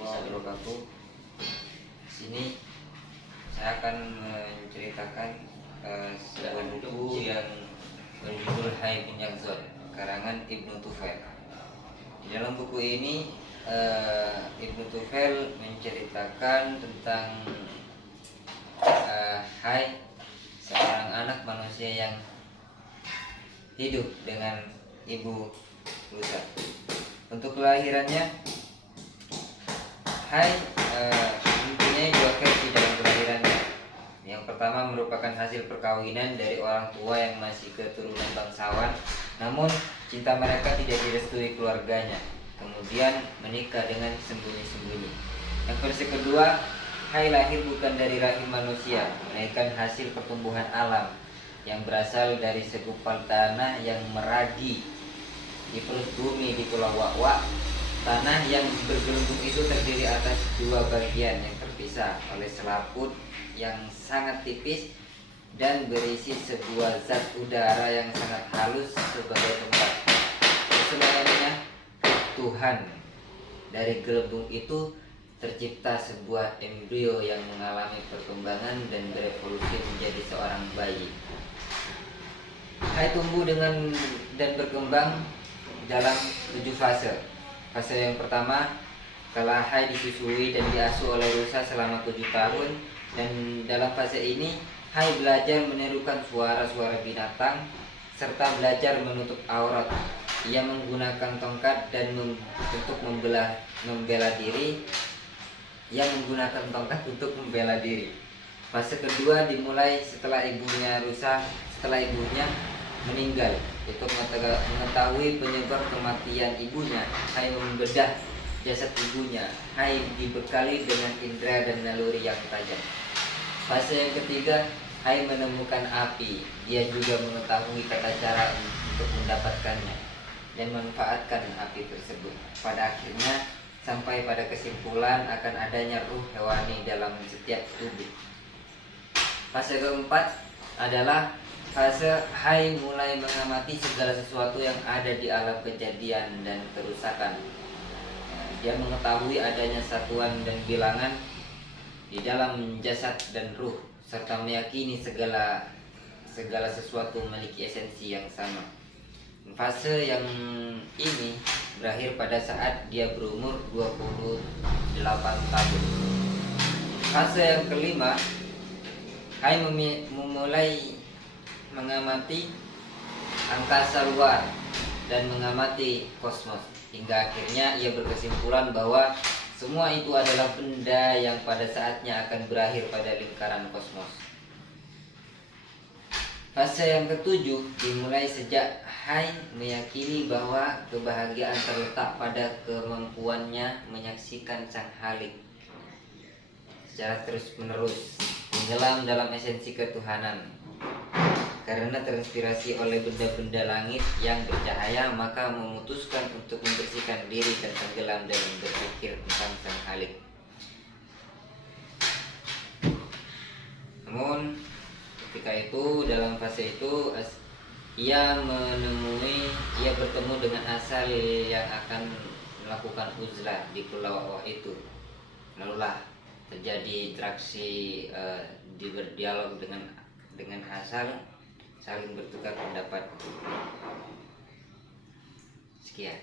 Wabarakatuh. Sini saya akan menceritakan sebuah buku yang berjudul Hai bin Yaqzan, karangan Ibnu Tufail. Di dalam buku ini Ibnu Tufail menceritakan tentang Hai, seorang anak manusia yang hidup dengan ibu rusa. Untuk kelahirannya, Hai mempunyai dua versi dalam kelahirannya. Yang pertama merupakan hasil perkawinan dari orang tua yang masih keturunan bangsawan, namun cinta mereka tidak direstui keluarganya. Kemudian menikah dengan sembunyi-sembunyi. Yang versi kedua, Hai lahir bukan dari rahim manusia, melainkan hasil pertumbuhan alam yang berasal dari segumpal tanah yang meragi di perut bumi di Pulau Wak-Wak. Tanah yang bergelembung itu terdiri atas dua bagian yang terpisah oleh selaput yang sangat tipis dan berisi sebuah zat udara yang sangat halus sebagai tempat persembahyannya Tuhan. Dari gelembung itu tercipta sebuah embrio yang mengalami perkembangan dan berevolusi menjadi seorang bayi. Hai tumbuh dan berkembang dalam 7 fase. Fase yang pertama, kala Hai disusui dan diasuh oleh rusa selama 7 tahun, dan dalam fase ini Hai belajar menirukan suara-suara binatang serta belajar menutup aurat. Ia menggunakan tongkat dan untuk membela diri. Ia menggunakan tongkat untuk membela diri. Fase kedua dimulai setelah ibunya meninggal. Untuk mengetahui penyebab kematian ibunya, Hai membedah jasad ibunya. Hai dibekali dengan indera dan naluri yang tajam. Fase yang ketiga, Hai menemukan api. Dia juga mengetahui tata cara untuk mendapatkannya dan manfaatkan api tersebut. Pada akhirnya sampai pada kesimpulan akan adanya ruh hewani dalam setiap tubuh. Fase keempat adalah fase Hai mulai mengamati segala sesuatu yang ada di alam kejadian dan kerusakan. Dia mengetahui adanya satuan dan bilangan di dalam jasad dan ruh, serta meyakini segala sesuatu memiliki esensi yang sama. Fase yang ini berakhir pada saat dia berumur 28 tahun. Fase yang kelima, Hai memulai mengamati angkasa luar dan mengamati kosmos, hingga akhirnya ia berkesimpulan bahwa semua itu adalah benda yang pada saatnya akan berakhir pada lingkaran kosmos. Fase yang ketujuh dimulai sejak Hai meyakini bahwa kebahagiaan terletak pada kemampuannya menyaksikan Sang Halik secara terus-menerus menyelam dalam esensi ketuhanan. Karena terinspirasi oleh benda-benda langit yang bercahaya, maka memutuskan untuk membersihkan diri dan tenggelam dan berpikir tentang Sang Halik. Namun ketika itu, dalam fase itu, ia bertemu dengan Asal yang akan melakukan uzlah di pulau itu. Lalulah terjadi interaksi, berdialog dengan Asal, saling bertukar pendapat. Sekian.